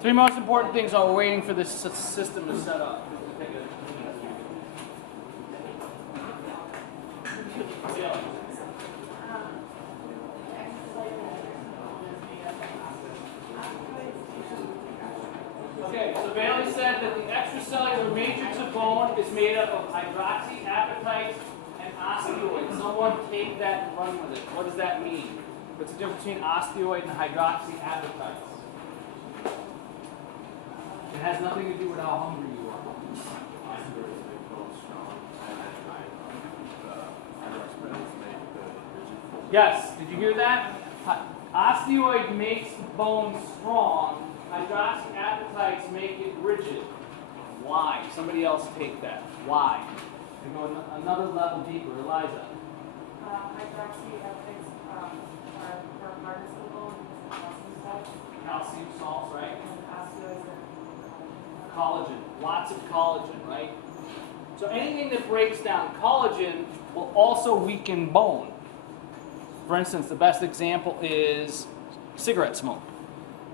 Three most important things while we're waiting for this system to set up. Okay, so Bailey said that the extracellular matrix of bone is made up of hydroxyapatites and osteoids. Someone take that and run with it. What does that mean? What's the difference between osteoid and hydroxyapatites? It has nothing to do with how hungry you are. Yes, did you hear that? Osteoid makes bone strong. Hydroxyapatites make it rigid. Why? Somebody else take that. Why? And go another level deeper. Eliza. Hydroxyapatites are hardness of the bone, calcium salts. Calcium salts, right? And osteoids are Collagen. Lots of collagen, right? So anything that breaks down collagen will also weaken bone. For instance, the best example is cigarette smoke.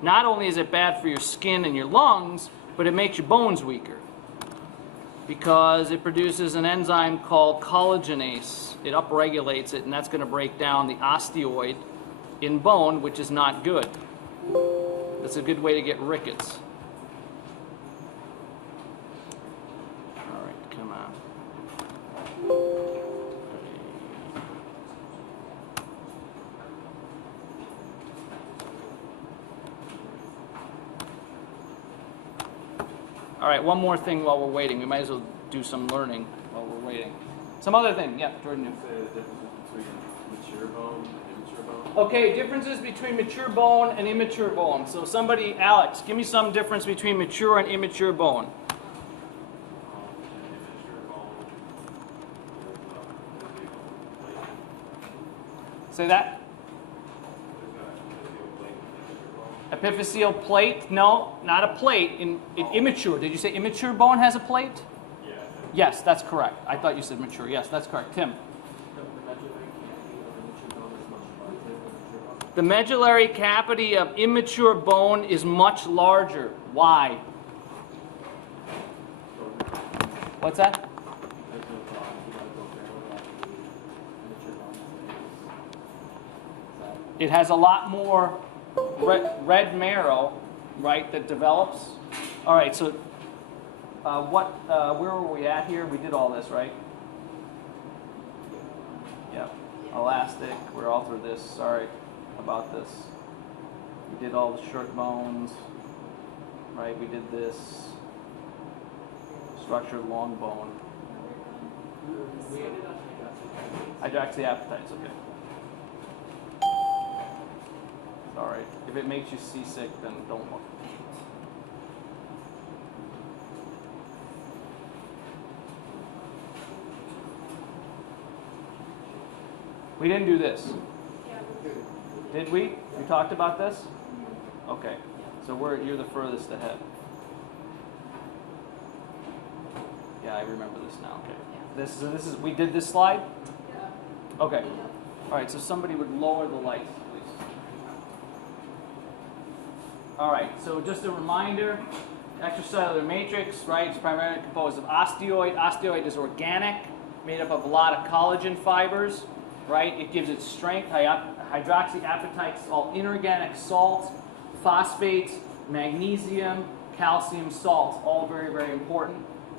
Not only is it bad for your skin and your lungs, but it makes your bones weaker because it produces an enzyme called collagenase. It upregulates it, and that's going to break down the osteoid in bone, which is not good. That's a good way to get rickets. All right, come on. All right, one more thing while we're waiting. We might as well do some learning while we're waiting. Some other thing, yeah, Jordan. Say the difference between mature bone and immature bone. Okay, differences between mature bone and immature bone. So somebody, Alex, give me some difference between mature and immature bone. Immature bone is Say that. Epiphyseal plate? No, not a plate. In immature. Did you say immature bone has a plate? Yeah. Yes, that's correct. I thought you said mature. Yes, that's correct. Tim. The medullary cavity of immature bone is much larger. Why? What's that? It has a lot more red marrow, right, that develops. All right, so where were we at here? We did all this, right? Yep. Elastic. We're all through this. Sorry about this. We did all the short bones, right? We did this structured long bone. Hydroxyapatites, okay. All right. If it makes you seasick, then don't look. We didn't do this. Did we? We talked about this? Okay. So you're the furthest ahead. Yeah, I remember this now. Okay. This is we did this slide? Okay. All right, so somebody would lower the lights, please. All right, so just a reminder, extracellular matrix, right, is primarily composed of osteoid. Osteoid is organic, made up of a lot of collagen fibers, right? It gives it strength. Hydroxyapatites, all inorganic salts, phosphates, magnesium, calcium salts, all very, very important,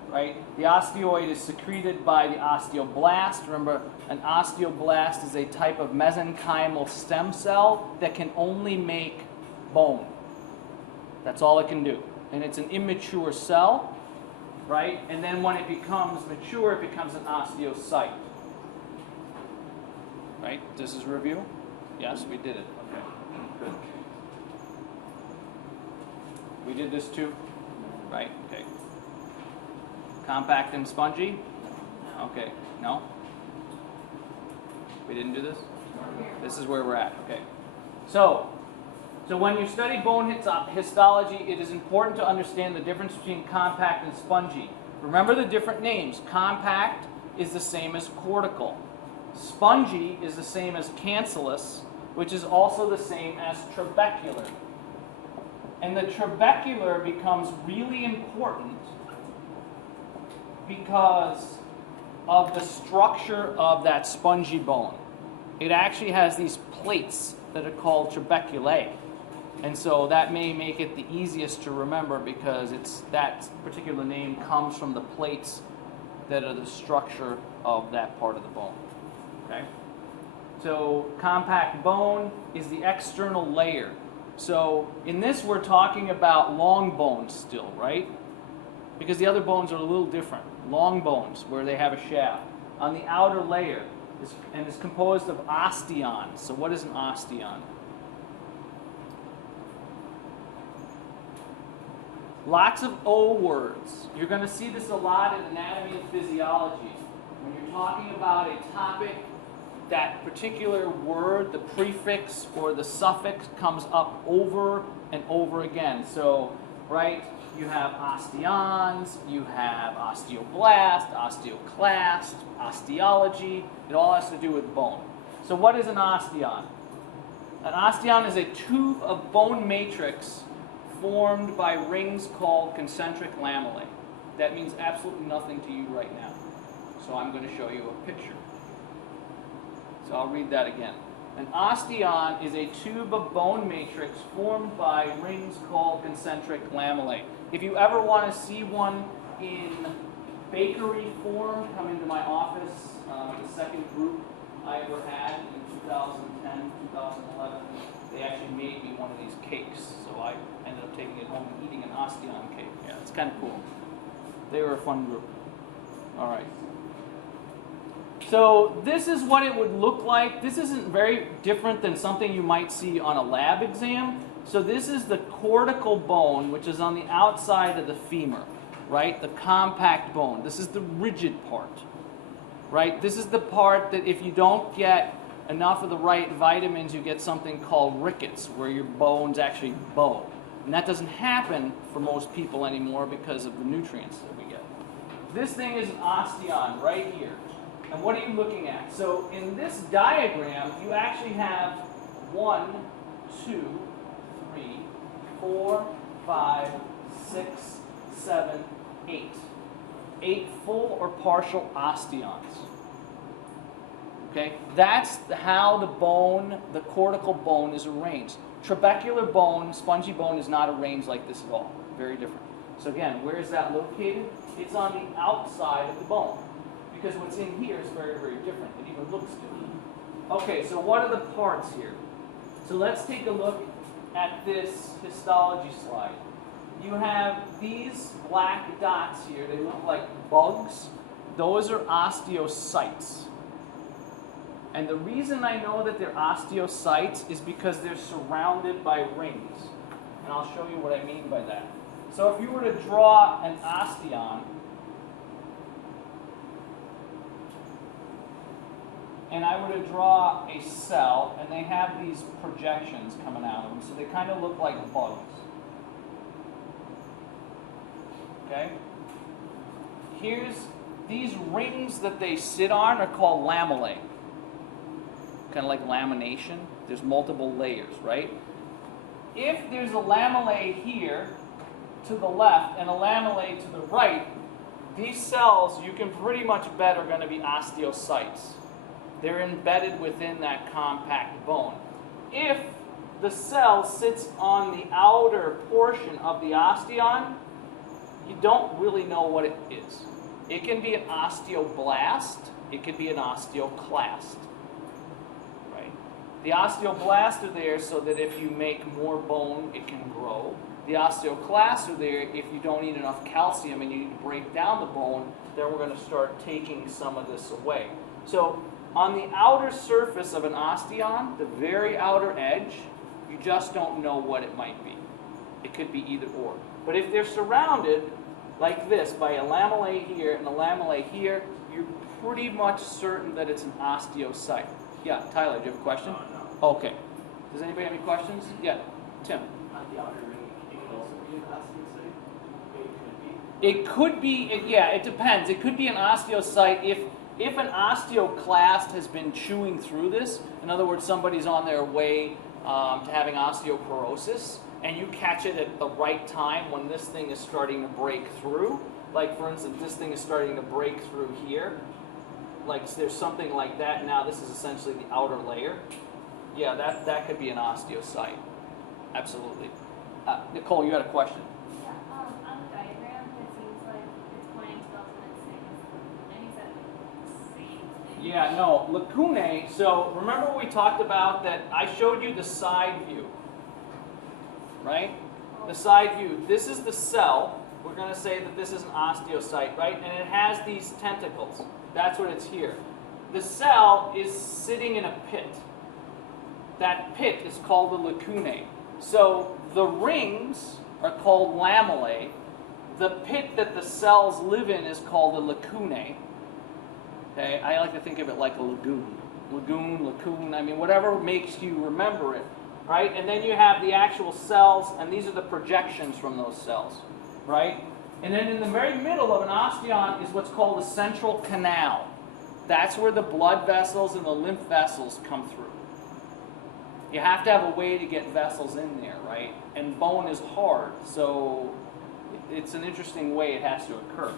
right? The osteoid is secreted by the osteoblast. Remember, an osteoblast is a type of mesenchymal stem cell that can only make bone. That's all it can do. And it's an immature cell, right? And then when it becomes mature, it becomes an osteocyte. Right? This is review? Yes, we did it. Okay, good. We did this too? Right? Okay. Compact and spongy? Okay. No? We didn't do this? This is where we're at. Okay. So when you study bone histology, it is important to understand the difference between compact and spongy. Remember the different names. Compact is the same as cortical. Spongy is the same as cancellous, which is also the same as trabecular. And the trabecular becomes really important because of the structure of that spongy bone. It actually has these plates that are called trabeculae. And so that may make it the easiest to remember because that particular name comes from the plates that are the structure of that part of the bone. Okay? So compact bone is the external layer. So in this we're talking about long bones still, right? Because the other bones are a little different. Long bones where they have a shaft. On the outer layer is composed of osteons. So what is an osteon? Lots of O words. You're going to see this a lot in anatomy and physiology. When you're talking about a topic, that particular word, the prefix or the suffix comes up over and over again. So, right, you have osteons, you have osteoblast, osteoclast, osteology. It all has to do with bone. So what is an osteon? An osteon is a tube of bone matrix formed by rings called concentric lamellae. That means absolutely nothing to you right now. So I'm going to show you a picture. So I'll read that again. An osteon is a tube of bone matrix formed by rings called concentric lamellae. If you ever want to see one in bakery form, come into my office. The second group I ever had in 2010, 2011, they actually made me one of these cakes. So I ended up taking it home and eating an osteon cake. Yeah, it's kind of cool. They were a fun group. All right. So this is what it would look like. This isn't very different than something you might see on a lab exam. So this is the cortical bone, which is on the outside of the femur, right? The compact bone. This is the rigid part, right? This is the part that if you don't get enough of the right vitamins, you get something called rickets, where your bones actually bow. And that doesn't happen for most people anymore because of the nutrients that we get. This thing is an osteon right here. And what are you looking at? So in this diagram, you actually have 1, 2, 3, 4, 5, 6, 7, 8. 8 full or partial osteons. Okay? That's how the bone, the cortical bone, is arranged. Trabecular bone, spongy bone, is not arranged like this at all. Very different. So again, where is that located? It's on the outside of the bone. Because what's in here is very, very different. It even looks different. Okay, so what are the parts here? So let's take a look at this histology slide. You have these black dots here. They look like bugs. Those are osteocytes. And the reason I know that they're osteocytes is because they're surrounded by rings. And I'll show you what I mean by that. So if you were to draw an osteon, and I were to draw a cell, and they have these projections coming out of them, so they kind of look like bugs. Okay? Here's these rings that they sit on are called lamellae. Kind of like lamination. There's multiple layers, right? If there's a lamellae here to the left and a lamellae to the right, these cells you can pretty much bet are going to be osteocytes. They're embedded within that compact bone. If the cell sits on the outer portion of the osteon, you don't really know what it is. It can be an osteoblast. It could be an osteoclast. Right? The osteoblasts are there so that if you make more bone, it can grow. The osteoclasts are there if you don't eat enough calcium and you need to break down the bone, then we're going to start taking some of this away. So on the outer surface of an osteon, the very outer edge, you just don't know what it might be. It could be either or. But if they're surrounded like this by a lamellae here and a lamellae here, you're pretty much certain that it's an osteocyte. Yeah, Tyler, do you have a question? No. Okay. Does anybody have any questions? Yeah, Tim. On the outer ring, it could also be an osteocyte? It could be, yeah, it depends. It could be an osteocyte if an osteoclast has been chewing through this. In other words, somebody's on their way to having osteoporosis, and you catch it at the right time when this thing is starting to break through, like for instance, this thing is starting to break through here, like there's something like that. Now this is essentially the outer layer. Yeah, that could be an osteocyte. Absolutely. Nicole, you had a question. Yeah, on the diagram, it seems like it's pointing to those and it's saying, and you said the same thing. Yeah, no, lacunae. So remember we talked about that I showed you the side view, right? The side view. This is the cell. We're going to say that this is an osteocyte, right? And it has these tentacles. That's what it's here. The cell is sitting in a pit. That pit is called the lacunae. So the rings are called lamellae. The pit that the cells live in is called the lacunae. Okay, I like to think of it like a lagoon. Lagoon, I mean, whatever makes you remember it, right? And then you have the actual cells, and these are the projections from those cells, right? And then in the very middle of an osteon is what's called the central canal. That's where the blood vessels and the lymph vessels come through. You have to have a way to get vessels in there, right? And bone is hard, so it's an interesting way it has to occur.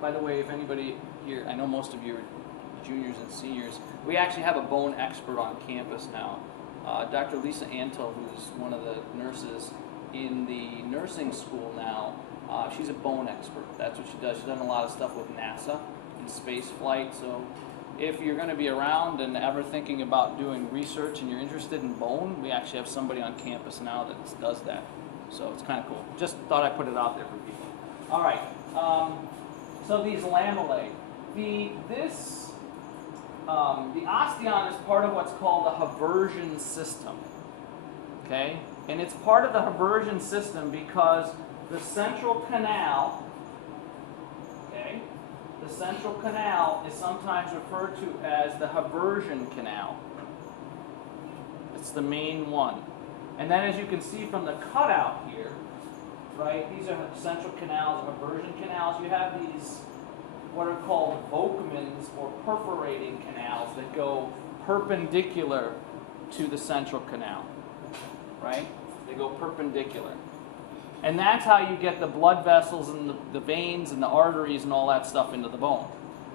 By the way, if anybody here, I know most of you are juniors and seniors, we actually have a bone expert on campus now. Dr. Lisa Antle, who's one of the nurses in the nursing school now, she's a bone expert. That's what she does. She's done a lot of stuff with NASA and space flight. So if you're going to be around and ever thinking about doing research and you're interested in bone, we actually have somebody on campus now that does that. So it's kind of cool. Just thought I'd put it out there for people. All right. So these lamellae. The osteon is part of what's called the Haversian system. Okay? And it's part of the Haversian system because the central canal, okay, the central canal is sometimes referred to as the Haversian canal. It's the main one. And then as you can see from the cutout here, right, these are central canals, Haversian canals. You have these what are called Volkmann's or perforating canals that go perpendicular to the central canal, right? They go perpendicular. And that's how you get the blood vessels and the veins and the arteries and all that stuff into the bone.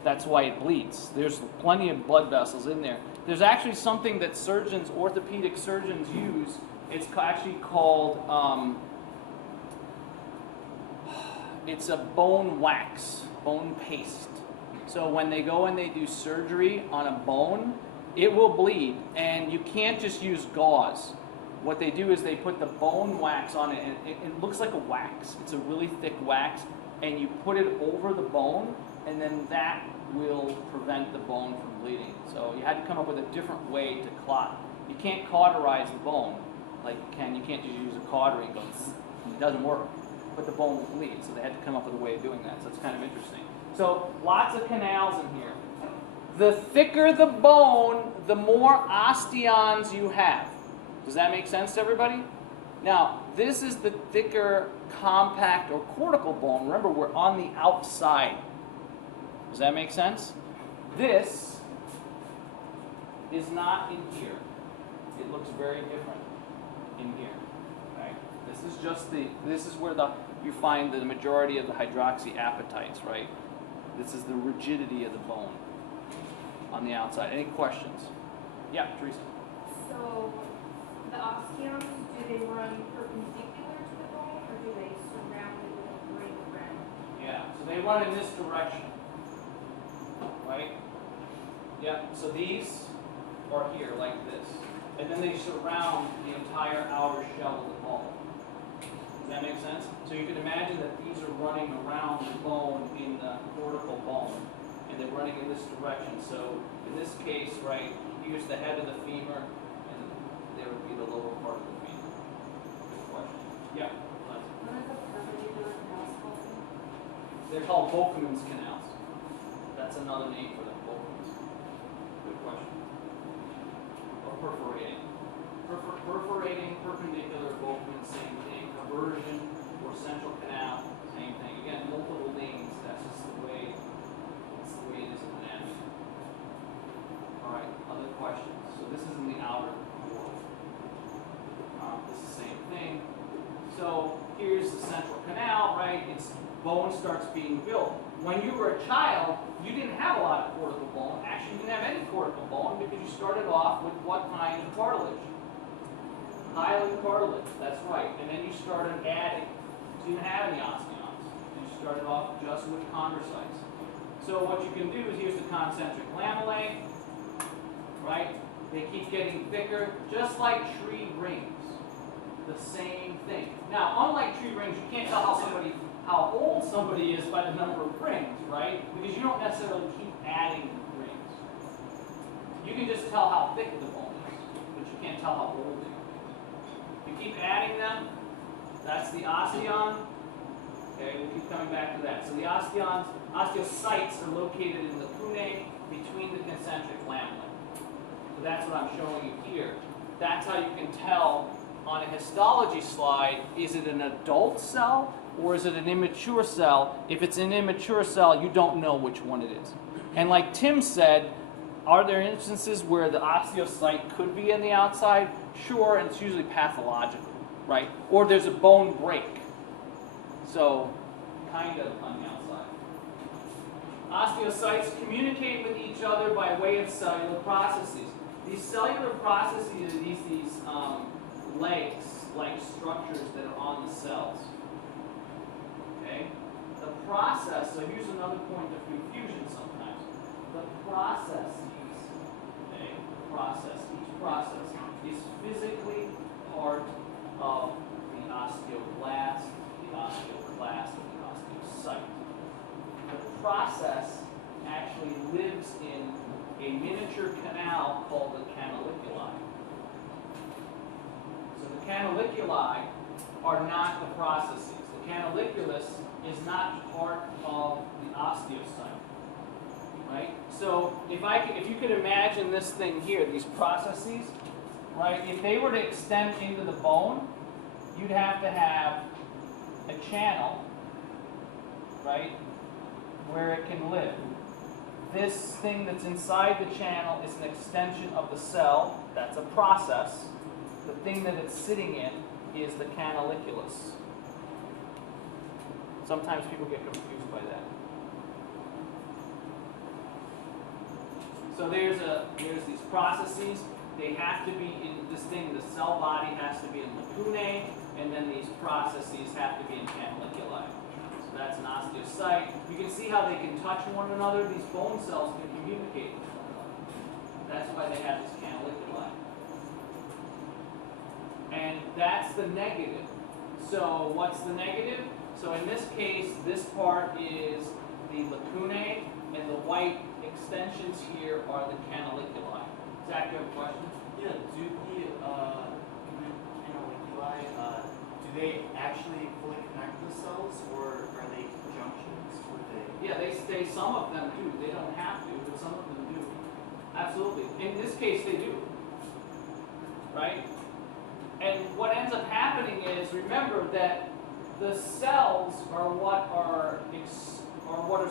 That's why it bleeds. There's plenty of blood vessels in there. There's actually something that surgeons, orthopedic surgeons use. It's actually called, it's a bone wax, bone paste. So when they go and they do surgery on a bone, it will bleed. And you can't just use gauze. What they do is they put the bone wax on it, and it looks like a wax. It's a really thick wax, and you put it over the bone, and then that will prevent the bone from bleeding. So you had to come up with a different way to clot. You can't cauterize the bone like you can. You can't just use a cautery and go, it doesn't work. But the bone will bleed, so they had to come up with a way of doing that. So it's kind of interesting. So lots of canals in here. The thicker the bone, the more osteons you have. Does that make sense to everybody? Now, this is the thicker, compact, or cortical bone. Remember, we're on the outside. Does that make sense? This is not in here. It looks very different in here. Right? This is where you find the majority of the hydroxyapatites, right? This is the rigidity of the bone on the outside. Any questions? Yeah, Teresa. So the osteons, do they run perpendicular to the bone or do they surround it with a ring around? Yeah, so they run in this direction, right? Yeah, so these are here like this. And then they surround the entire outer shell of the bone. Does that make sense? So you can imagine that these are running around the bone in the cortical bone. And they're running in this direction. So in this case, right, here's the head of the femur, and there would be the lower part of the femur. Good question. Yeah. What is the perpendicular canals called? They're called Volkmann's canals. That's another name for them, Volkmann's. Good question. Or perforating. Perforating, perpendicular, Volkmann, same thing. Haversian or central canal, same thing. Again, multiple names. That's just the way it is in anatomy. All right, other questions? So this is in the outer wall. central canal, right, its bone starts being built. When you were a child, you didn't have a lot of cortical bone. Actually, you didn't have any cortical bone because you started off with what kind of cartilage? Hyaline cartilage, that's right. And then you started adding. So you didn't have any osteons. You started off just with chondrocytes. So what you can do is here's the concentric lamellae, right? They keep getting thicker, just like tree rings. The same thing. Now, unlike tree rings, you can't tell how old somebody is by the number of rings, right? Because you don't necessarily keep adding rings. You can just tell how thick the bone is, but you can't tell how old they are. You keep adding them, that's the osteon. Okay, we'll keep coming back to that. So the osteocytes are located in the lacunae between the concentric lamellae. So that's what I'm showing you here. That's how you can tell on a histology slide, is it an adult cell or is it an immature cell? If it's an immature cell, you don't know which one it is. And like Tim said, are there instances where the osteocyte could be on the outside? Sure, and it's usually pathological, right? Or there's a bone break. So, kind of on the outside. Osteocytes communicate with each other by way of cellular processes. These cellular processes are these legs-like structures that are on the cells. Okay? The process, so here's another point of confusion sometimes. The processes, okay, each process is physically part of the osteoblast, the osteoclast, and the osteocyte. The process actually lives in a miniature canal called the canaliculi. So the canaliculi are not the processes. The canaliculus is not part of the osteocyte, right? So if you could imagine this thing here, these processes, right? If they were to extend into the bone, you'd have to have a channel, right, where it can live. This thing that's inside the channel is an extension of the cell. That's a process. The thing that it's sitting in is the canaliculus. Sometimes people get confused by that. So there's these processes. They have to be in this thing. The cell body has to be in lacunae, and then these processes have to be in canaliculi. So that's an osteocyte. You can see how they can touch one another. These bone cells can communicate with one another. That's why they have these canaliculi. And that's the negative. So what's the negative? So in this case, this part is the lacunae, and the white extensions here are the canaliculi. Zach, you have a question? Yeah, do the canaliculi, do they actually fully connect the cells, or are they junctions? Yeah, some of them do. They don't have to, but some of them do. Absolutely. In this case, they do. Right? And what ends up happening is, remember that the cells are what are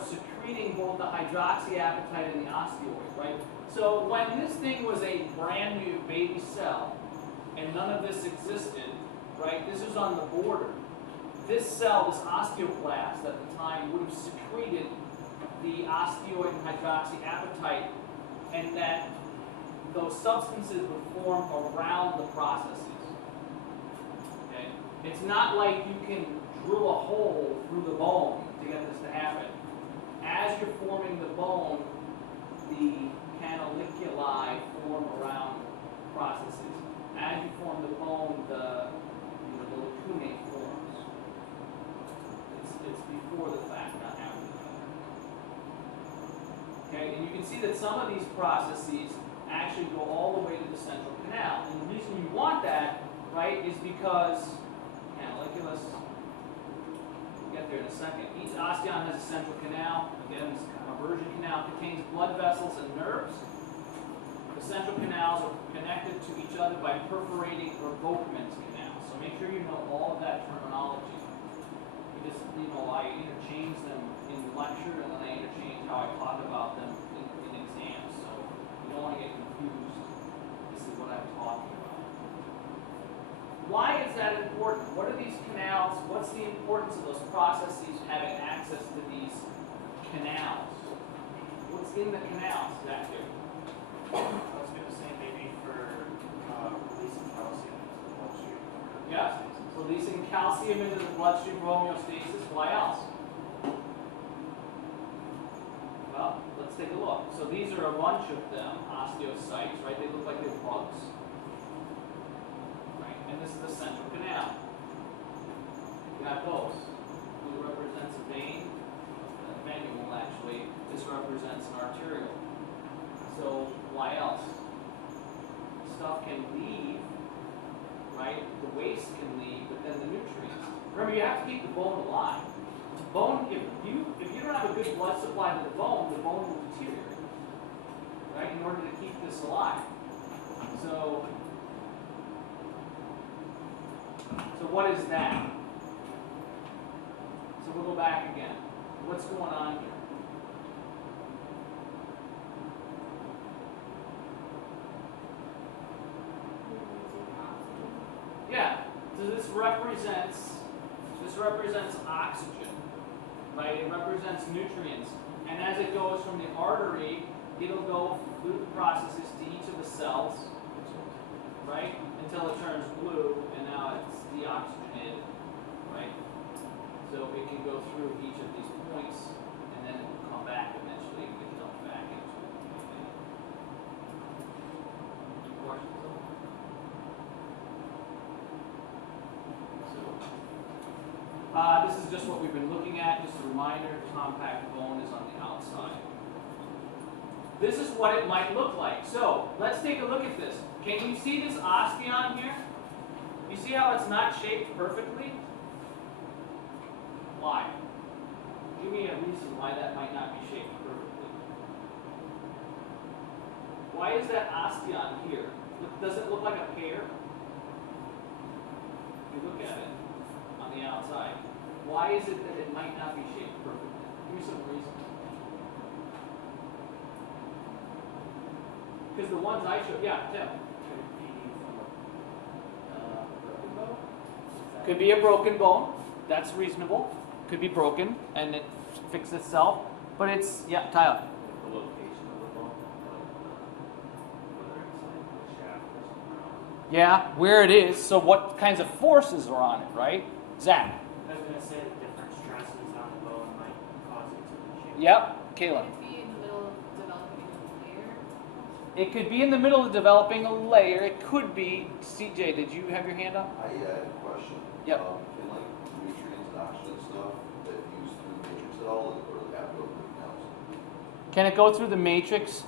secreting both the hydroxyapatite and the osteoid, right? So when this thing was a brand new baby cell, and none of this existed, right? This was on the border. This cell, this osteoblast at the time, would have secreted the osteoid and hydroxyapatite, and that those substances would form around the processes. Okay? It's not like you can drill a hole through the bone to get this to happen. As you're forming the bone, the canaliculi form around processes. As you form the bone, the lacunae forms. It's before the fact, not after the fact. Okay, and you can see that some of these processes actually go all the way to the central canal. And the reason you want that, right, is because canaliculus, we'll get there in a second. Each osteon has a central canal. Again, this conversion canal contains blood vessels and nerves. The central canals are connected to each other by perforating or Volkmann's canals. So make sure you know all of that terminology. Because, I interchange them in lecture, and then I interchange how I talk about them in exams. So you don't want to get confused. This is what I'm talking about. why is that important? What are these canals? What's the importance of those processes having access to these canals? What's in the canals back here? I was going to say maybe for releasing calcium into the bloodstream. Yeah, releasing calcium into the bloodstream for homeostasis. Why else? Well, let's take a look. So these are a bunch of them, osteocytes, right? They look like they're bugs. Right? And this is the central canal. You got those. Blue represents a vein, a venule actually. This represents an arterial. So why else? Stuff can leave, right? The waste can leave, but then the nutrients. Remember, you have to keep the bone alive. Bone, if you don't have a good blood supply to the bone will deteriorate, right? In order to keep this alive. So what is that? So we'll go back again. What's going on here? Yeah. So this represents oxygen. Right? It represents nutrients. And as it goes from the artery, it'll go through the processes to each of the cells, right? Until it turns blue, and now it's deoxygenated, right? So it can go through each of these points, and then it will come back eventually and get dumped back into it. Questions? This is just what we've been looking at. Just a reminder, compact bone is on the outside. This is what it might look like. So let's take a look at this. Can you see this osteon here? You see how it's not shaped perfectly? Why? Give me a reason why that might not be shaped perfectly. Why is that osteon here? Does it look like a pear? If you look at it on the outside. Why is it that it might not be shaped perfectly? Give me some reason. Because the ones I showed, yeah, Tim. Could be a broken bone. That's reasonable. Could be broken and it fixes itself. But it's, yeah, Tyler. The location of the bone, whether it's like the shaft or somewhere else. Yeah, where it is. So what kinds of forces are on it, right? Zach. I was going to say that different stresses on the bone might cause it to be shaped. Yep, Kaylin. It could be in the middle of developing a layer. It could be in the middle of developing a layer. It could be. CJ, did you have your hand up? I had a question. Yep. Can like nutrients and oxygen stuff that use through the matrix at all, or does it have to go through the canals? Can it go through the matrix?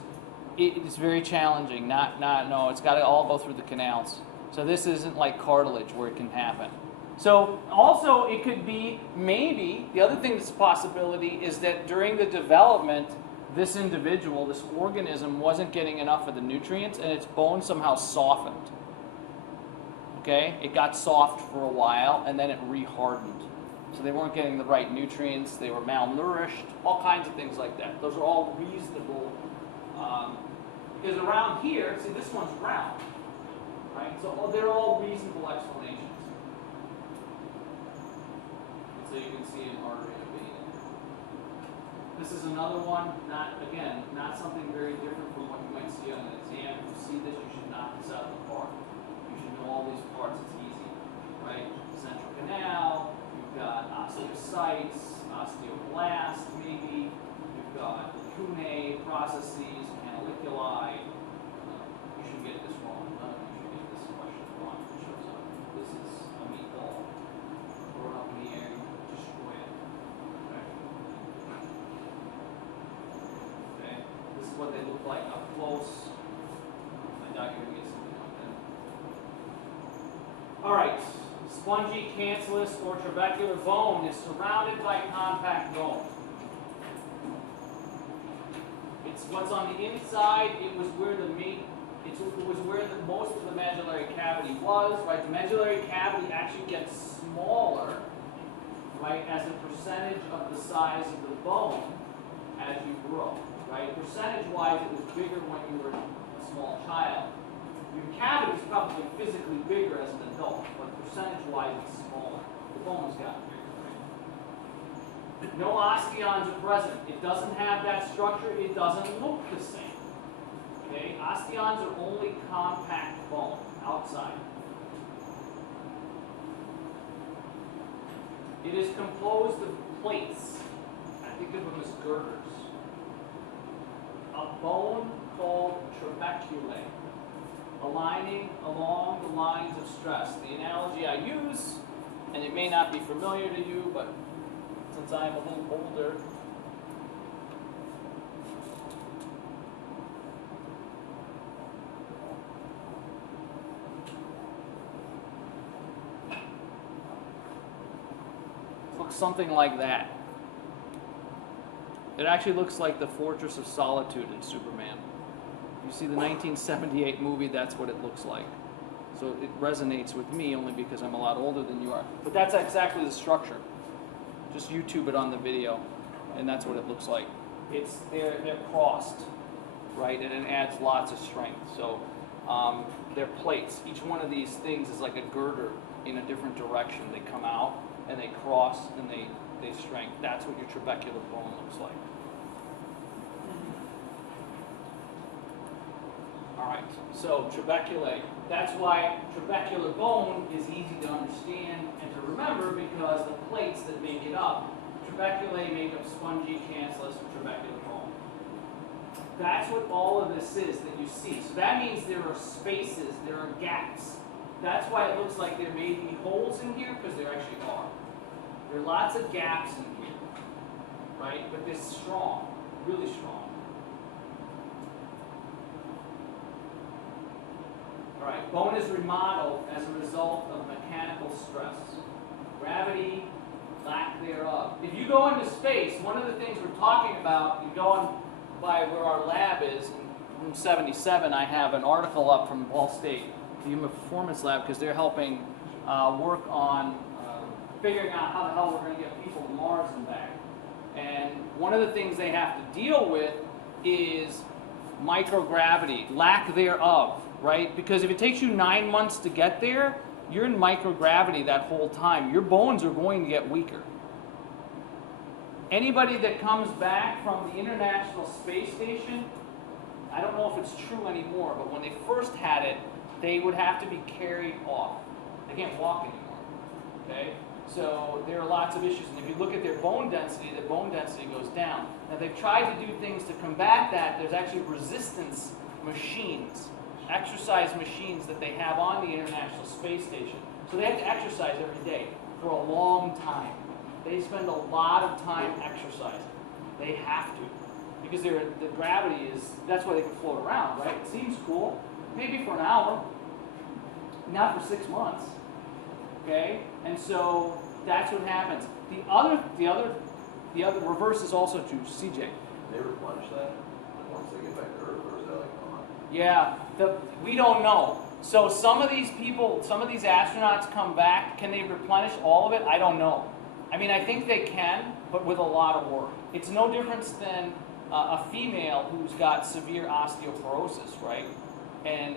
It's very challenging. No, it's got to all go through the canals. So this isn't like cartilage where it can happen. So also it could be maybe, the other thing that's a possibility is that during the development, this individual, this organism wasn't getting enough of the nutrients and its bone somehow softened. Okay? It got soft for a while and then it rehardened. So they weren't getting the right nutrients, they were malnourished, all kinds of things like that. Those are all reasonable. Because around here, see this one's round, right? So they're all reasonable explanations. And so you can see an artery and a vein. This is another one, not something very different from what you might see on an exam. If you see this, you should knock this out of the park. You should know all these parts, it's easy, right? Central canal, you've got osteocytes, osteoblast maybe, you've got lacunae, processes, canaliculi. You should get this wrong. None of you should get this question wrong. It shows up. This is a meatball. Throw it up in the air, destroy it. Okay. This is what they look like up close. I doubt you're gonna get something like that. All right. Spongy, cancellous, or trabecular bone is surrounded by compact bone. It's what's on the inside. It was where most of the medullary cavity was. Right, the medullary cavity actually gets smaller, right, as a percentage of the size of the bone as you grow. Right, percentage-wise, it was bigger when you were a small child. Your cavity is probably physically bigger as an adult, but percentage-wise, it's smaller. The bone's gotten bigger. No osteons are present. It doesn't have that structure. It doesn't look the same. Okay? Osteons are only compact bone outside. It is composed of plates. I think of them as girders. A bone called trabeculae, aligning along the lines of stress. The analogy I use, and it may not be familiar to you, but since I'm a little older, it looks something like that. It actually looks like the Fortress of Solitude in Superman. You see the 1978 movie, that's what it looks like. So it resonates with me only because I'm a lot older than you are. But that's exactly the structure. Just YouTube it on the video, and that's what it looks like. They're crossed, right? And it adds lots of strength. So they're plates. Each one of these things is like a girder in a different direction. They come out and they cross and they strengthen. That's what your trabecular bone looks like. All right, so trabeculae. That's why trabecular bone is easy to understand and to remember, because the plates that make it up, trabeculae make up spongy, cancellous, trabecular bone. That's what all of this is that you see. So that means there are spaces, there are gaps. That's why it looks like there may be holes in here, because there actually are. There are lots of gaps in here, right? But they're strong, really strong. All right, bone is remodeled as a result of mechanical stress. Gravity, lack thereof. If you go into space, one of the things we're talking about, you go on by where our lab is, in room 77, I have an article up from Ball State, the Human Performance Lab, because they're helping work on figuring out how the hell we're going to get people to Mars and back. And one of the things they have to deal with is microgravity, lack thereof, right? Because if it takes you 9 months to get there, you're in microgravity that whole time. Your bones are going to get weaker. Anybody that comes back from the International Space Station, I don't know if it's true anymore, but when they first had it, they would have to be carried off. They can't walk anymore, okay? So there are lots of issues, and if you look at their bone density, goes down. Now they've tried to do things to combat that. There's actually resistance machines, exercise machines that they have on the International Space Station. So they have to exercise every day for a long time. They spend a lot of time exercising. They have to, because the gravity is, that's why they can float around, right? It seems cool, maybe for an hour, not for 6 months. Okay, and so that's what happens. The other reverse is also true. CJ. They replenish that once they get back to Earth, or is that like gone? Yeah, we don't know. So some of these people, some of these astronauts come back. Can they replenish all of it? I don't know. I mean, I think they can, but with a lot of work. It's no difference than a female who's got severe osteoporosis, right? And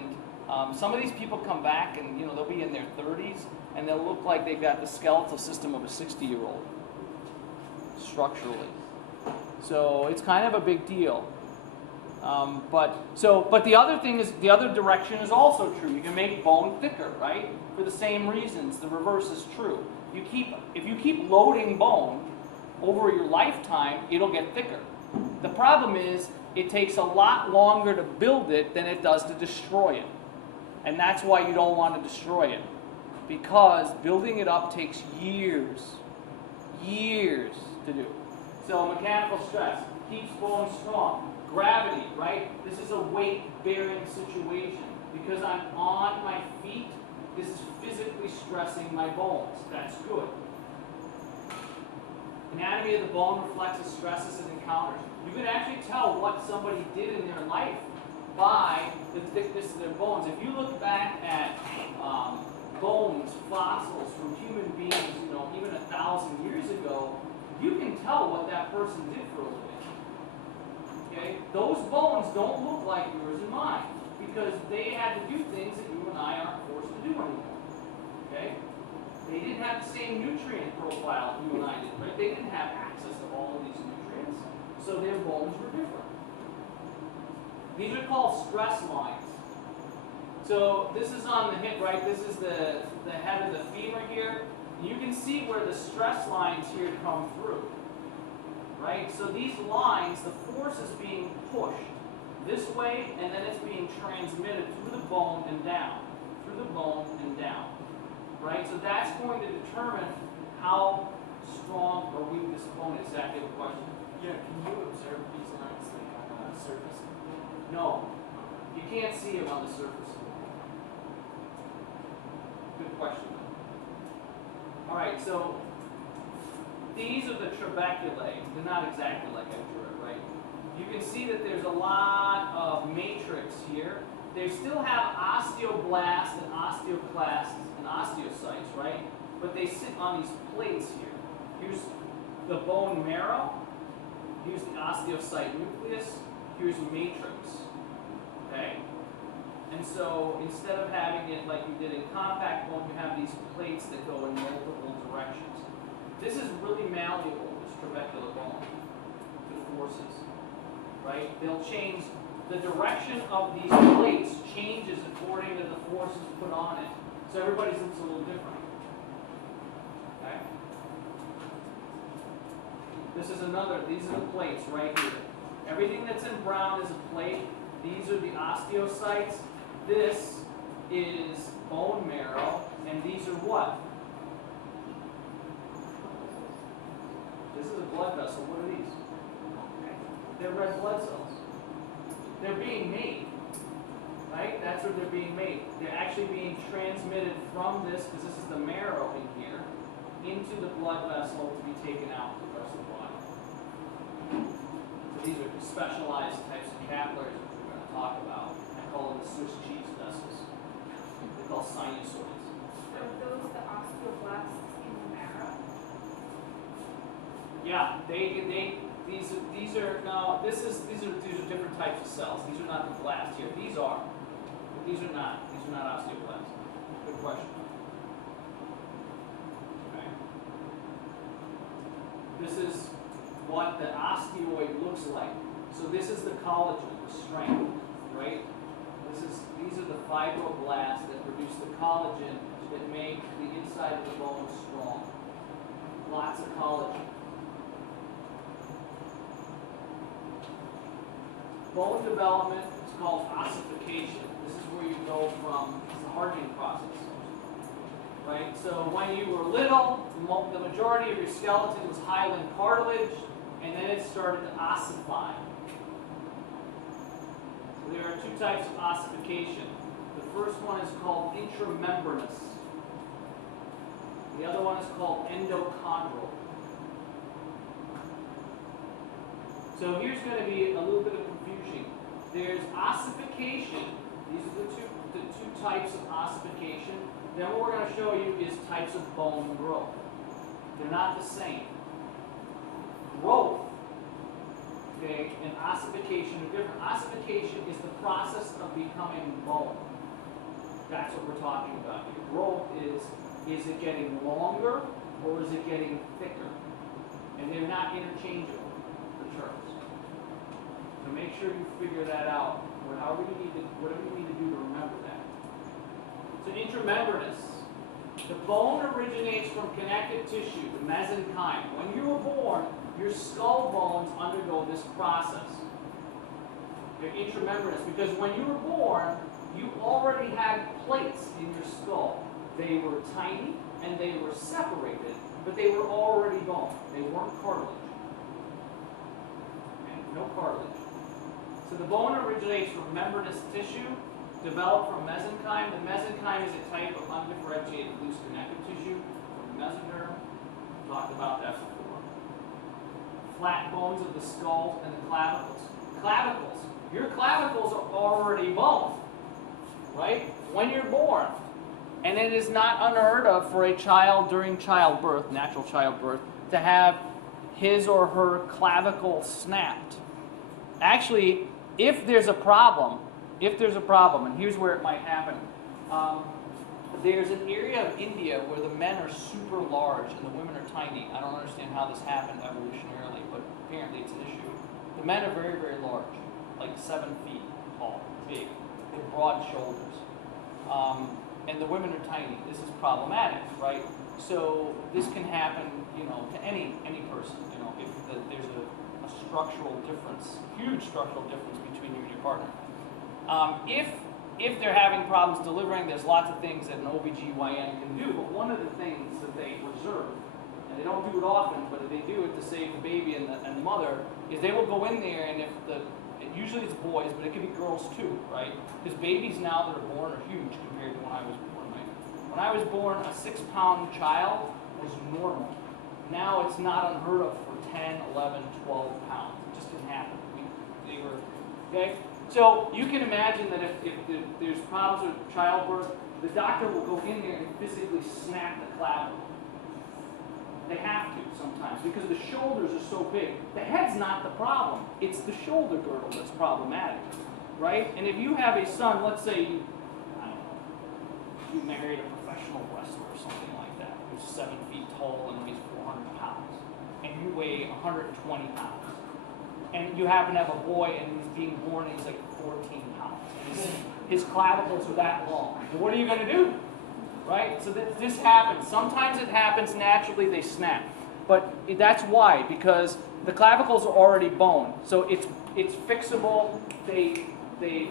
some of these people come back, and they'll be in their 30s, and they'll look like they've got the skeletal system of a 60-year-old, structurally. So it's kind of a big deal. But the other thing is, the other direction is also true. You can make bone thicker, right? For the same reasons. The reverse is true. If you keep loading bone over your lifetime, it'll get thicker. The problem is, it takes a lot longer to build it than it does to destroy it. And that's why you don't want to destroy it. Because building it up takes years to do. So mechanical stress keeps bone strong. Gravity, right? This is a weight-bearing situation. Because I'm on my feet, this is physically stressing my bones. That's good. Anatomy of the bone reflects the stresses it encounters. You can actually tell what somebody did in their life by the thickness of their bones. If you look back at bones, fossils from human beings, even 1,000 years ago, you can tell what that person did for a living. Okay? Those bones don't look like yours and mine, because they had to do things that you and I aren't forced to do anymore. Okay? have the same nutrient profile you and I did, right? They didn't have access to all of these nutrients, so their bones were different. These are called stress lines. So this is on the hip, right? This is the head of the femur here. You can see where the stress lines here come through, right? So these lines, the force is being pushed this way, and then it's being transmitted through the bone and down, through the bone and down, right? So that's going to determine how strong or weak this bone is. Zach, you have a question? Yeah, can you observe these lines like on the surface? No, you can't see them on the surface. Good question. All right, so these are the trabeculae. They're not exactly like I drew it, right? You can see that there's a lot of matrix here. They still have osteoblasts and osteoclasts and osteocytes, right? But they sit on these plates here. Here's the bone marrow. Here's the osteocyte nucleus. Here's matrix. Okay? And so instead of having it like you did in compact bone, you have these plates that go in multiple directions. This is really malleable, this trabecular bone, to forces. Right? They'll change, the direction of these plates changes according to the forces put on it. So everybody's looks a little different. Okay? This is another, these are the plates right here. Everything that's in brown is a plate. These are the osteocytes. This is bone marrow. And these are what? This is a blood vessel. What are these? They're red blood cells. They're being made. Right? That's what they're being made. They're actually being transmitted from this, because this is the marrow in here, into the blood vessel to be taken out to the rest of the body. So these are specialized types of capillaries which we're going to talk about. I call them the Swiss cheese vessels. They're called sinusoids. So those the osteoblasts in the marrow? Yeah, these are no. These are different types of cells. These are not the blast here. These are, but these are not. These are not osteoblasts. Good question. Okay. This is what the osteoid looks like. So this is the collagen, the strength, right? These are the fibroblasts that produce the collagen that make the inside of the bone strong. Lots of collagen. Bone development is called ossification. This is where you go from the hardening process. Right? So when you were little, the majority of your skeleton was hyaline cartilage, and then it started to ossify. So there are two types of ossification. The first one is called intramembranous. The other one is called endochondral. So here's going to be a little bit of confusion. There's ossification. These are the two types of ossification. Then what we're going to show you is types of bone growth. They're not the same. Growth, okay, and ossification are different. Ossification is the process of becoming bone. That's what we're talking about here. Growth is it getting longer or is it getting thicker? And they're not interchangeable. Terms. So make sure you figure that out, or whatever you need to do to remember that. So intramembranous. The bone originates from connective tissue, the mesenchyme. When you were born, your skull bones undergo this process. They're intramembranous because when you were born, you already had plates in your skull. They were tiny and they were separated, but they were already bone. They weren't cartilage. No cartilage. So the bone originates from membranous tissue, developed from mesenchyme. The mesenchyme is a type of undifferentiated loose connective tissue from the mesoderm. We talked about that before. Flat bones of the skull and the clavicles. Clavicles. Your clavicles are already bone, right? When you're born. And it is not unheard of for a child during childbirth, natural childbirth, to have his or her clavicle snapped. Actually, if there's a problem, and here's where it might happen, there's an area of India where the men are super large and the women are tiny. I don't understand how this happened evolutionarily, but apparently it's an issue. The men are very, very large, like 7 feet tall, big, with broad shoulders. And the women are tiny. This is problematic, right? So this can happen, to any person, if there's a structural difference, huge structural difference between you and your partner. If they're having problems delivering, there's lots of things that an OBGYN can do, but one of the things that they reserve, and they don't do it often, but they do it to save the baby and the mother, is they will go in there, and usually it's boys, but it could be girls too, right? Because babies now that are born are huge compared to when I was born, right? When I was born, a 6-pound child was normal. Now it's not unheard of for 10, 11, 12 pounds. It just didn't happen. They were, okay? So you can imagine that if there's problems with childbirth, the doctor will go in there and physically snap the clavicle. They have to sometimes because the shoulders are so big. The head's not the problem. It's the shoulder girdle that's problematic, right? And if you have a son, let's say you married a professional wrestler or something like that, who's 7 feet tall and weighs 400 pounds, and you weigh 120 pounds, and you happen to have a boy and he's being born and he's like 14 pounds, and his clavicles are that long. What are you going to do? Right? So this happens. Sometimes it happens naturally, they snap. But that's why, because the clavicles are already bone. So it's fixable. They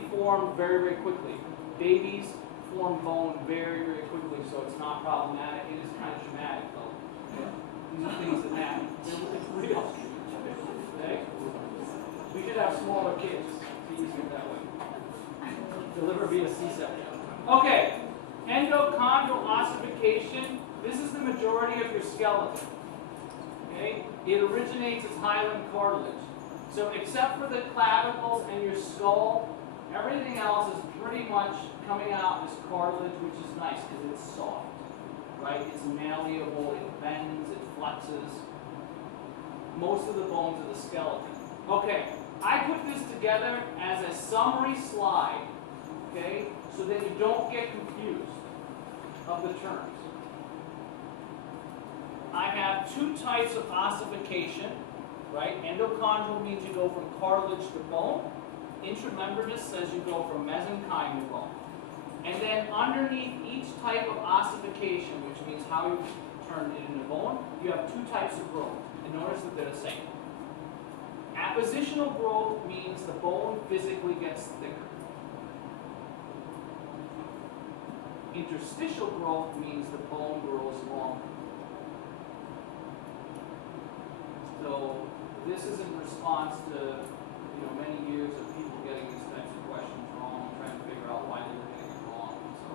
form very, very quickly. Babies form bone very, very quickly, so it's not problematic. It is kind of traumatic, though. These are things that happen. It's real. Okay? We should have smaller kids. It's easier that way. Deliver via C-section. Okay. Endochondral ossification, this is the majority of your skeleton. Okay? It originates as hyaline cartilage. So except for the clavicles and your skull, everything else is pretty much coming out as cartilage, which is nice because it's soft. Right? It's malleable, it bends, it flexes. Most of the bones of the skeleton. Okay, I put this together as a summary slide, okay, so that you don't get confused of the terms. I have 2 types of ossification, right? Endochondral means you go from cartilage to bone. Intramembranous says you go from mesenchyme to bone. And then underneath each type of ossification, which means how you turn it into bone, you have 2 types of growth. And notice that they're the same. Appositional growth means the bone physically gets thicker. Interstitial growth means the bone grows longer. So this is in response to many years of people getting these types of questions wrong and trying to figure out why they were getting it wrong. So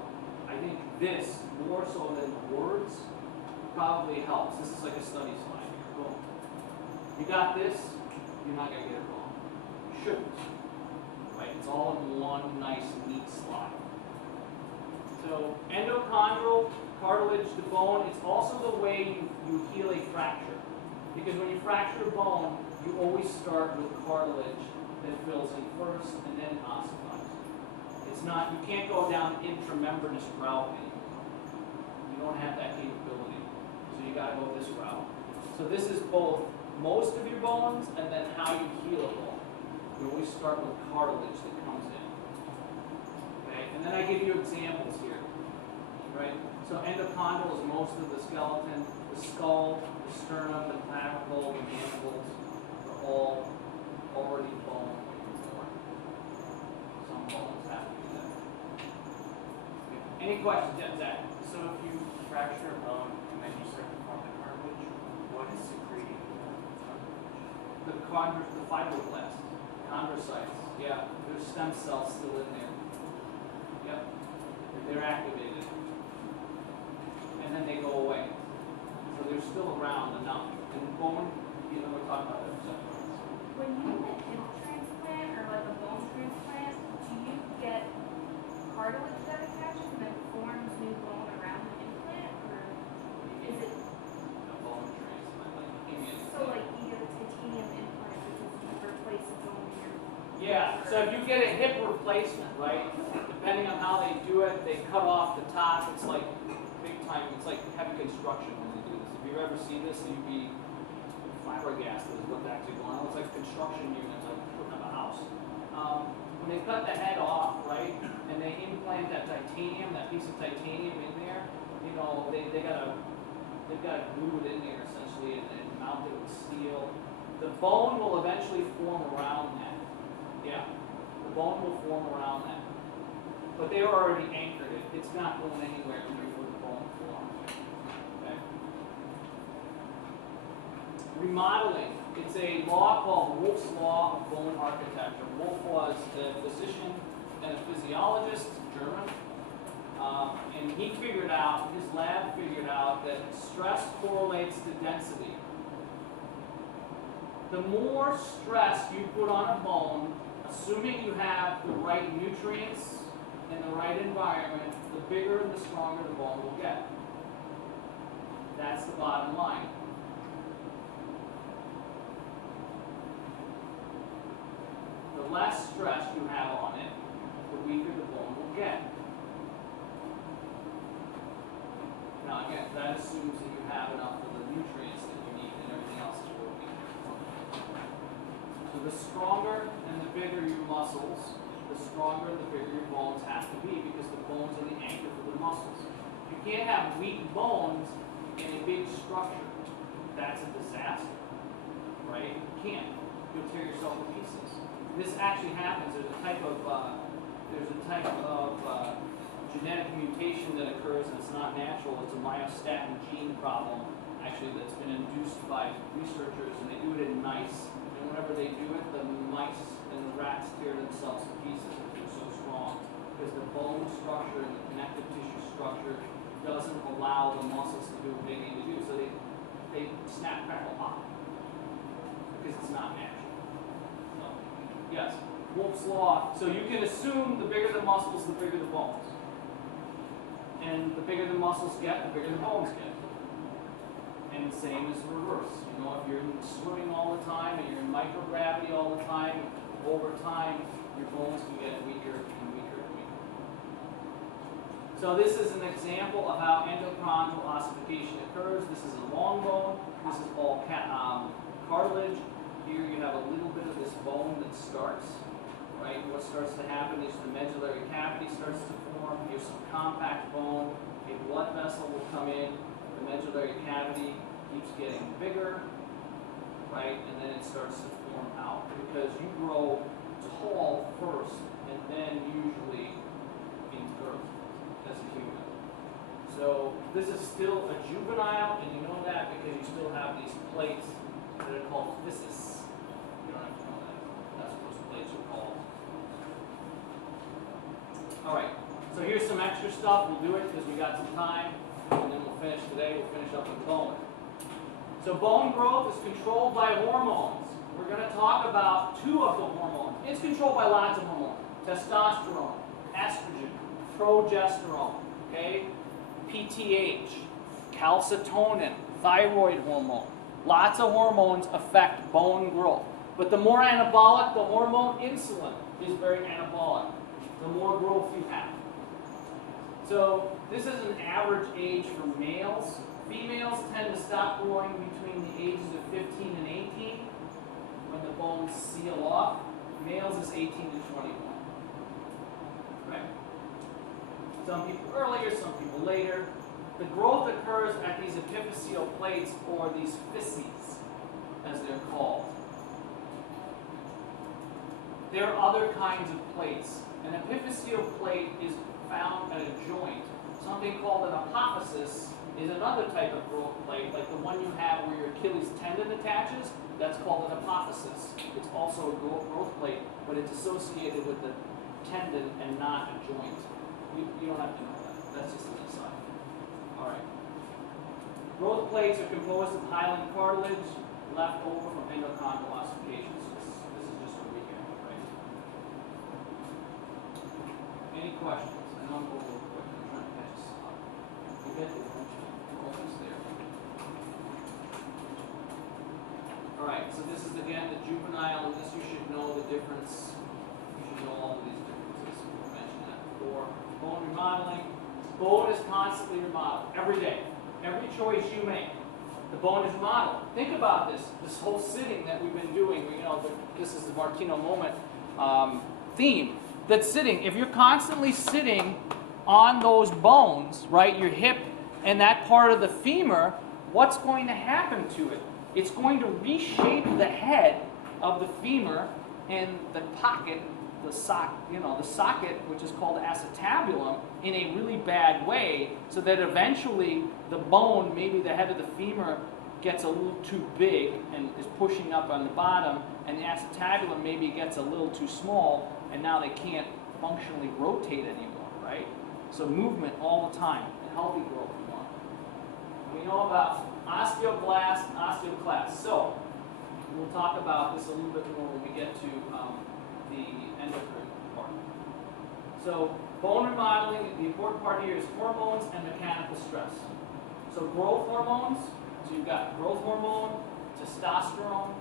I think this, more so than the words, probably helps. This is like a study slide here. Boom. You got this, you're not going to get it wrong. You shouldn't. Right? It's all in one nice, neat slide. So endochondral, cartilage to bone, it's also the way you heal a fracture. Because when you fracture a bone, you always start with cartilage that fills in first and then ossifies. It's not, you can't go down intramembranous route anymore. You don't have that capability. So you gotta go this route. So this is both most of your bones and then how you heal a bone. You always start with cartilage that comes in. Okay, and then I give you examples here. Right? So endochondral is most of the skeleton, the skull, the sternum, the clavicle, the mandibles are all already bone. Some bones have to be there. Okay. Any questions? Yeah, Zach? So if you fracture a bone and then you start to form the cartilage, what is secreting the cartilage? The fibroblasts, chondrocytes. Yeah, there's stem cells still in there. Yep, they're activated. And then they go away. So they're still around enough. And bone, we're talking about that for a second. When you get a hip transplant or like a bone transplant, do you get cartilage that attaches and then forms new bone around the implant, or is it A bone transplant, like leukemia. so like you get a titanium implant because you replace a bone here? Yeah, so if you get a hip replacement, right, depending on how they do it, they cut off the top. It's like big time. It's like heavy construction when they do this. If you ever see this, you'd be flabbergasted at what's actually going on. It's like construction units, like putting up a house. When they cut the head off, right, and they implant that titanium, that piece of titanium in there, you know, they've got to glue it in there essentially and mount it with steel. The bone will eventually form around that. Yeah, the bone will form around that. But they're already anchored it. It's not going anywhere before the bone forms. Okay. Remodeling. It's a law called Wolff's Law of Bone Architecture. Wolff was a physician and a physiologist, German, and he figured out, his lab figured out that stress correlates to density. The more stress you put on a bone, assuming you have the right nutrients and the right environment, the bigger and the stronger the bone will get. That's the bottom line. The less stress you have on it, the weaker the bone will get. Now again, that assumes that you have enough of the nutrients that you need and everything else is working. So the stronger and the bigger your muscles, the stronger and the bigger your bones have to be because the bones are the anchor for the muscles. You can't have weak bones in a big structure. That's a disaster, right? You can't. You'll tear yourself to pieces. This actually happens. There's a type of genetic mutation that occurs, and it's not natural. It's a myostatin gene problem, actually, that's been induced by researchers, and they do it in mice. And whenever they do it, the mice and the rats tear themselves to pieces because they're so strong. Because the bone structure and the connective tissue structure doesn't allow the muscles to do what they need to do. So they snap, crackle, pop. Because it's not natural. So, yes, Wolff's Law. So you can assume the bigger the muscles, the bigger the bones. And the bigger the muscles get, the bigger the bones get. And the same is the reverse. You know, if you're swimming all the time and you're in microgravity all the time, over time, your bones can get weaker and weaker and weaker. So this is an example of how endochondral ossification occurs. This is a long bone. This is all cartilage. Here you have a little bit of this bone that starts, right? What starts to happen is the medullary cavity starts to form. Here's some compact bone. A blood vessel will come in. The medullary cavity keeps getting bigger, right? And then it starts to form out because you grow tall first and then usually in growth as a human. So this is still a juvenile, and you know that because you still have these plates that are called physis. You don't have to know that. That's what those plates are called. All right. So here's some extra stuff. We'll do it because we got some time, and then we'll finish today. We'll finish up with bone. So bone growth is controlled by hormones. We're going to talk about two of the hormones. It's controlled by lots of hormones. Testosterone, estrogen, progesterone, okay? PTH, calcitonin, thyroid hormone. Lots of hormones affect bone growth. But the more anabolic the hormone, insulin is very anabolic. The more growth you have. So this is an average age for males. Females tend to stop growing between the ages of 15 and 18 when the bones seal off. Males is 18 to 21. Right? Some people earlier, some people later. The growth occurs at these epiphyseal plates, or these physes, as they're called. There are other kinds of plates. An epiphyseal plate is found at a joint. Something called an apophysis is another type of growth plate, like the one you have where your Achilles tendon attaches. That's called an apophysis. It's also a growth plate, but it's associated with the tendon and not a joint. You don't have to know that. That's just an aside. All right. Growth plates are composed of hyaline cartilage left over from endochondral ossification. So this is just a recap, right? Any questions? I know I'm going a little quick. I'm trying to catch us up. You get it, don't you? You're almost there. All right, so this is again the juvenile, and this you should know the difference. You should know all of these differences. We mentioned that before. Bone remodeling. remodeling. Bone is constantly remodeled every day. Every choice you make, the bone is remodeled. Think about this whole sitting that we've been doing. You know, this is the Martino moment theme. That's sitting. If you're constantly sitting on those bones, right, your hip and that part of the femur, what's going to happen to it? It's going to reshape the head of the femur and the pocket, the socket, which is called acetabulum, in a really bad way, so that eventually the bone, maybe the head of the femur, gets a little too big and is pushing up on the bottom, and the acetabulum maybe gets a little too small, and now they can't functionally rotate anymore, right? So movement all the time, and healthy growth we want. We know about osteoblast and osteoclast. So we'll talk about this a little bit more when we get to the endocrine part. So bone remodeling, the important part here is hormones and mechanical stress. So growth hormones, so you've got growth hormone, testosterone,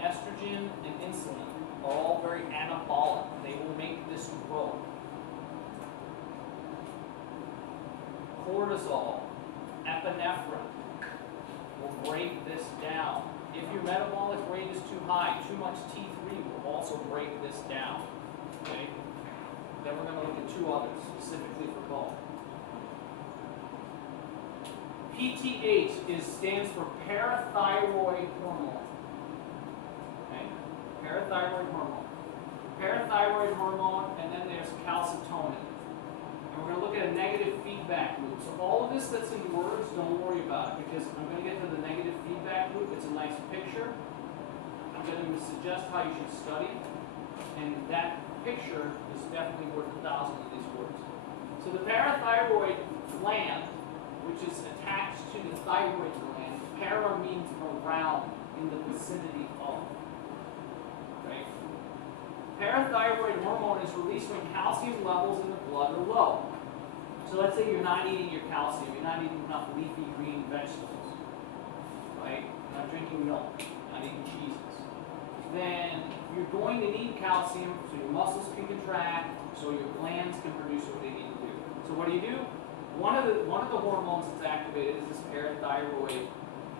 estrogen, and insulin are all very anabolic. They will make this grow. Cortisol, epinephrine will break this down. If your metabolic rate is too high, too much T3 will also break this down. Okay? Then we're going to look at two others, specifically for bone. PTH stands for parathyroid hormone. Okay? Parathyroid hormone. Parathyroid hormone, and then there's calcitonin. And we're going to look at a negative feedback loop. So all of this that's in words, don't worry about it, because I'm going to get to the negative feedback loop. It's a nice picture. I'm going to suggest how you should study. And that picture is definitely worth 1,000 of these words. So the parathyroid gland, which is attached to the thyroid gland, para means around, in the vicinity of. Right? Parathyroid hormone is released when calcium levels in the blood are low. So let's say you're not eating your calcium, you're not eating enough leafy green vegetables, right? You're not drinking milk, not eating cheeses. Then you're going to need calcium so your muscles can contract, so your glands can produce what they need to do. So what do? One of the hormones that's activated is this parathyroid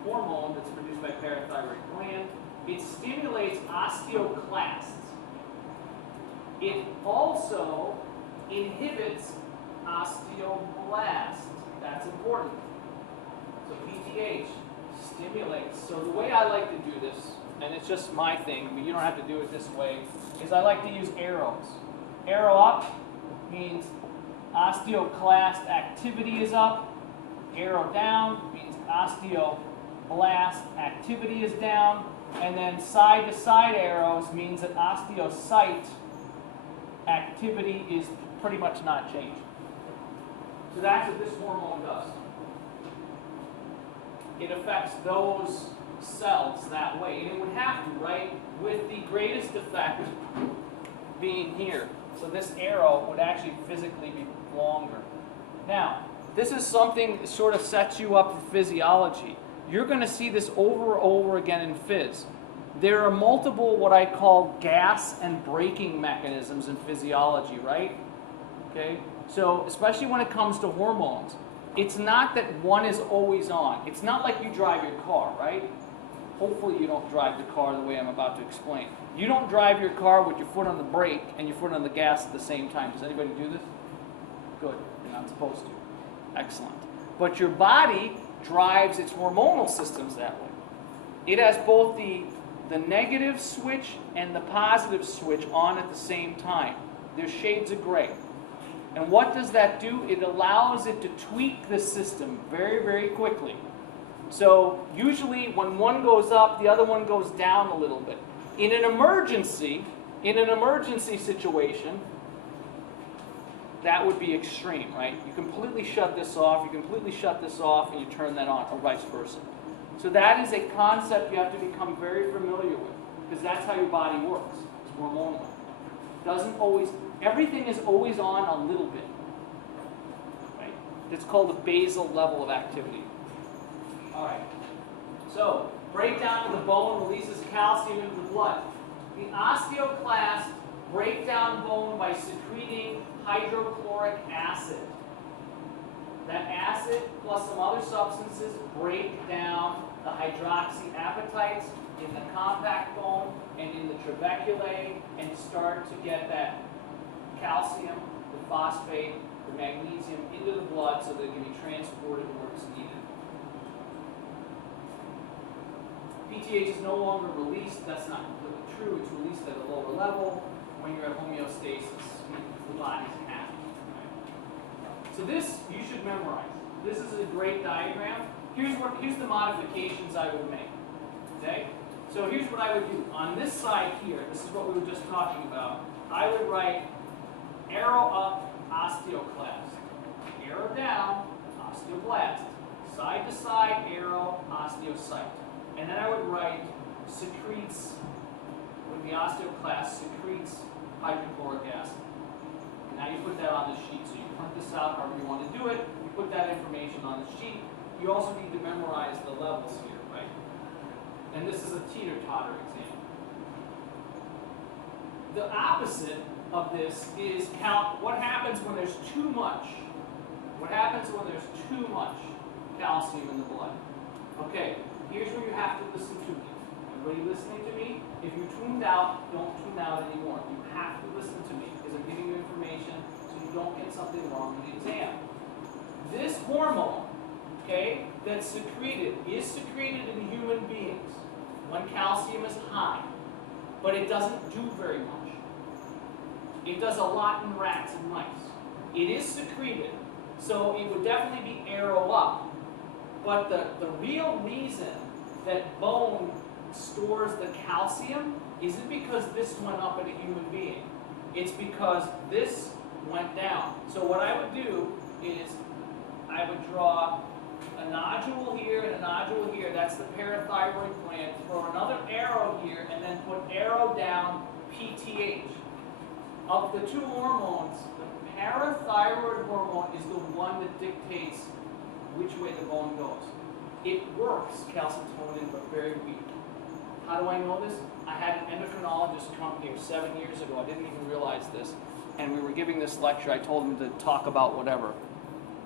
hormone that's produced by parathyroid gland. It stimulates osteoclasts. It also inhibits osteoblasts. That's important. So PTH stimulates. So the way I like to do this, and it's just my thing, but you don't have to do it this way, is I like to use arrows. Arrow up means osteoclast activity is up. Arrow down means osteoblast activity is down. And then side-to-side arrows means that osteocyte activity is pretty much not changing. So that's what this hormone does. It affects those cells that way. And it would have to, right? With the greatest effect being here. So this arrow would actually physically be longer. Now, this is something that sort of sets you up for physiology. You're going to see this over and over again in phys. There are multiple what I call gas and braking mechanisms in physiology, right? Okay? So, especially when it comes to hormones, it's not that one is always on. It's not like you drive your car, right? Hopefully you don't drive the car the way I'm about to explain. You don't drive your car with your foot on the brake and your foot on the gas at the same time. Does anybody do this? Good. You're not supposed to. Excellent. But your body drives its hormonal systems that way. It has both the negative switch and the positive switch on at the same time. They're shades of gray. And what does that do? It allows it to tweak the system very, very quickly. So usually when one goes up, the other one goes down a little bit. In an emergency situation, that would be extreme, right? You completely shut this off, and you turn that on, or vice versa. So that is a concept you have to become very familiar with, because that's how your body works. It's hormonal. Everything is always on a little bit, right? It's called the basal level of activity. All right. So, breakdown of the bone releases calcium into the blood. The osteoclasts break down bone by secreting hydrochloric acid. acid plus some other substances break down the hydroxyapatites in the compact bone and in the trabeculae and start to get that calcium, the phosphate, the magnesium into the blood so that it can be transported where it's needed. PTH is no longer released. That's not completely true. It's released at a lower level when you're at homeostasis, meaning the body's happy. Right? So this you should memorize. This is a great diagram. Here's the modifications I would make. Okay? So here's what I would do. On this side here, this is what we were just talking about. I would write arrow up osteoclast, arrow down osteoblast, side to side arrow osteocyte. And then I would write secretes, when the osteoclast secretes hydrochloric acid. And now you put that on the sheet. So you print this out however you want to do it. You put that information on the sheet. You also need to memorize the levels here, right? And this is a teeter-totter example. The opposite of this is count what happens when there's too much. What happens when there's too much calcium in the blood? Okay. Here's where you have to listen to me. Everybody listening to me? If you tuned out, don't tune out anymore. You have to listen to me because I'm giving you information so you don't get something wrong in the exam. This hormone, okay, that's secreted is secreted in human beings when calcium is high, but it doesn't do very much. It does a lot in rats and mice. It is secreted, so it would definitely be arrow up. But the real reason that bone stores the calcium isn't because this went up in a human being. It's because this went down. So what I would do is I would draw a nodule here and a nodule here. That's the parathyroid gland. Throw another arrow here and then put arrow down PTH. Of the two hormones, the parathyroid hormone is the one that dictates which way the bone goes. It works, calcitonin, but very weak. How do I know this? I had an endocrinologist come here 7 years ago. I didn't even realize this. And we were giving this lecture. I told him to talk about whatever.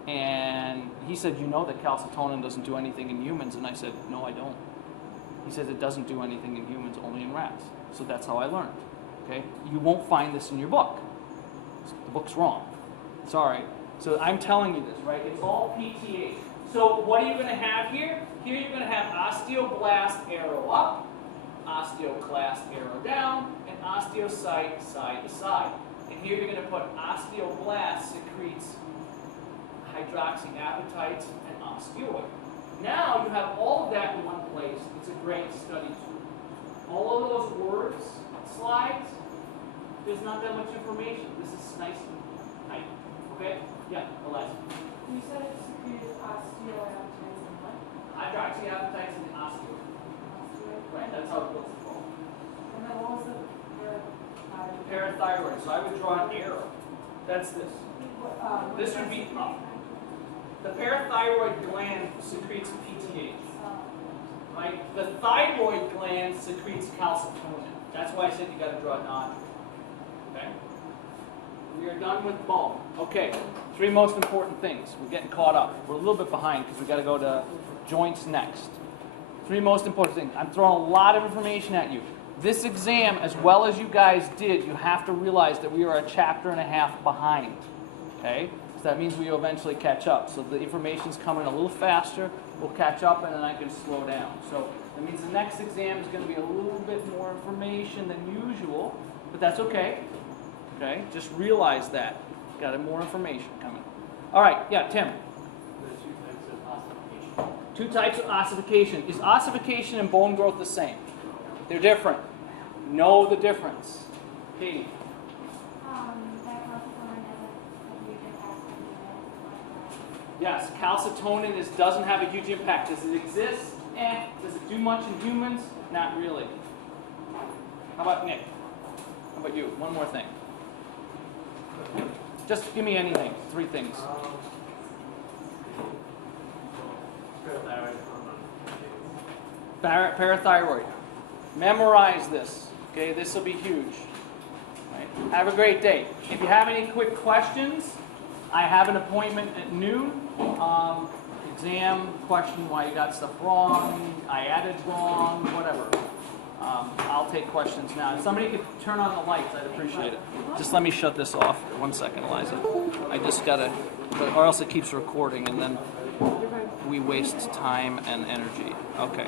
And he said, you know that calcitonin doesn't do anything in humans? And I said, no, I don't. He says it doesn't do anything in humans, only in rats. So that's how I learned. Okay? You won't find this in your book. The book's wrong. Sorry. So I'm telling you this, right? It's all PTH. So what are you going to have here? Here you're going to have osteoblast arrow up, osteoclast arrow down, and osteocyte side to side. And here you're going to put osteoblast secretes hydroxyapatites and osteoid. Now you have all of that in one place. It's a great study tool. All of those words, slides, there's not that much information. This is nice and tight. Okay? Yeah, Eliza. You said it secreted osteoapatites and what? Hydroxyapatites and osteoid. Osteoid. Right? That's how it goes. And then what was the Parathyroid. So I would draw an arrow. That's this. This would be up. The parathyroid gland secretes PTH. Right? The thyroid gland secretes calcitonin. That's why I said you got to draw a nodule. Okay? We are done with bone. Okay, 3 most important things. We're getting caught up. We're a little bit behind because we got to go to joints next. 3 most important things. I'm throwing a lot of information at you. This exam, as well as you guys did, you have to realize that we are a chapter and a half behind. Okay? So that means we will eventually catch up. So the information's coming a little faster. We'll catch up and then I can slow down. So that means the next exam is going to be a little bit more information than usual, but that's okay. Okay? Just realize that. Got more information coming. All right, yeah, Tim. There are 2 types of ossification. 2 types of ossification. Is ossification and bone growth the same? They're different. Know the difference. Katie. that calcitonin has a huge impact on the Yes, calcitonin doesn't have a huge impact. Does it exist? Does it do much in humans? Not really. How about Nick? How about you? One more thing. Just give me anything. 3 things. Parathyroid. Memorize this. Okay, this will be huge. Right? Have a great day. If you have any quick questions, I have an appointment at noon. Exam, question why you got stuff wrong, I added wrong, whatever. I'll take questions now. If somebody could turn on the lights, I'd appreciate it. Just let me shut this off for 1 second, Eliza. I just gotta, or else it keeps recording and then we waste time and energy. Okay.